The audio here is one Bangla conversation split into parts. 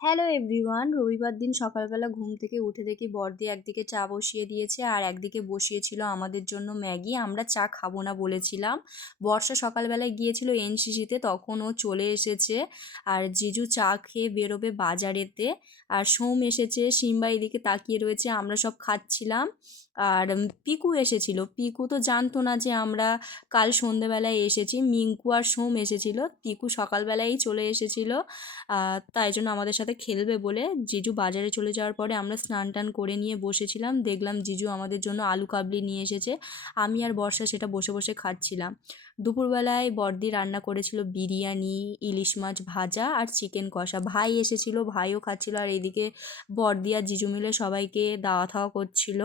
হ্যালো এভরিওয়ান, রবিবার দিন সকালবেলা ঘুম থেকে উঠে দেখি বড়দি একদিকে চা বসিয়ে দিয়েছে আর একদিকে বসিয়েছিল আমাদের জন্য ম্যাগি। আমরা চা খাবো না বলেছিলাম। বর্ষা সকালবেলায় গিয়েছিল এনসিসিতে, তখন ও চলে এসেছে। আর জিজু চা খেয়ে বেরোবে বাজারেতে। আর সোম এসেছে, সিম্বা এদিকে তাকিয়ে রয়েছে, আমরা সব খাচ্ছিলাম। আর পিকু এসেছিল। পিকু তো জানতো না যে আমরা কাল সন্ধেবেলায় এসেছি। মিঙ্কু আর সোম এসেছিল, পিকু সকালবেলাই চলে এসেছিল। তাই জন্য আমাদের সাথে খেলবে বলে জিজু বাজারে চলে যাওয়ার পরে আমরা স্নান টান করে নিয়ে বসেছিলাম। দেখলাম জিজু আমাদের জন্য আলু কাবলি নিয়ে এসেছে। আমি আর বর্ষা সেটা বসে বসে খাচ্ছিলাম। দুপুরবেলায় বড়দি রান্না করেছিল বিরিয়ানি, ইলিশ মাছ ভাজা আর চিকেন কষা। ভাই এসেছিল, ভাইও খাচ্ছিল। আর এইদিকে বড়দি আর জিজু মিলে সবাইকে দাওয়া থাওয়া করছিল।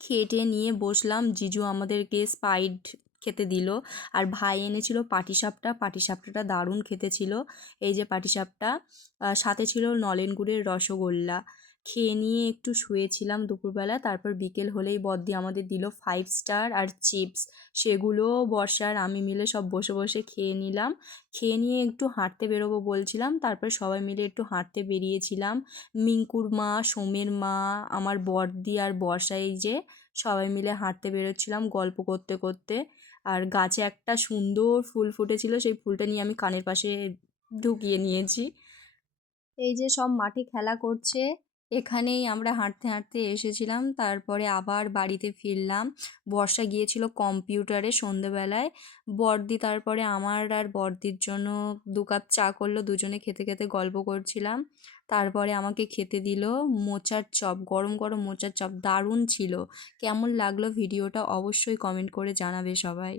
খেয়ে টেয়ে নিয়ে বসলাম। জিজু আমাদেরকে স্পাইড খেতে দিল। আর ভাই এনেছিল পাটিসাপটা। পাটিসাপটাটা দারুণ খেতে ছিল। এই যে পাটিসাপটা, সাথে ছিল নলেন গুড়ের রসগোল্লা। খেয়ে নিয়ে একটু শুয়েছিলাম দুপুরবেলা। তারপর বিকেল হলেই বড়দি আমাদের দিল 5 স্টার আর চিপস। সেগুলো বর্ষার আমি মিলে সব বসে বসে খেয়ে নিলাম। খেয়ে নিয়ে একটু হাঁটতে বেরোবো বলছিলাম, তারপরে সবাই মিলে একটু হাঁটতে বেরিয়েছিলাম। মিঙ্কুর মা, সোমের মা, আমার বড়দি আর বর্ষা, এই যে সবাই মিলে হাঁটতে বেরোচ্ছিলাম গল্প করতে করতে। আর গাছে একটা সুন্দর ফুল ফুটেছিল, সেই ফুলটা নিয়ে আমি কানের পাশে ঢুকিয়ে নিয়েছি। এই যে সব মাঠে খেলা করছে, এখানেই আমরা হাঁটতে হাঁটতে এসেছিলাম। তারপরে আবার বাড়িতে ফিরলাম। বর্ষা গিয়েছিল কম্পিউটারে সন্ধেবেলায়। বড়দি তারপরে আমার আর বড়দির জন্য 2 কাপ চা করলো, দুজনে খেতে খেতে গল্প করছিলাম। তারপরে আমাকে খেতে দিল মোচার চপ, গরম গরম মোচার চপ, দারুণ ছিল। কেমন লাগলো ভিডিওটা অবশ্যই কমেন্ট করে জানাবে সবাই।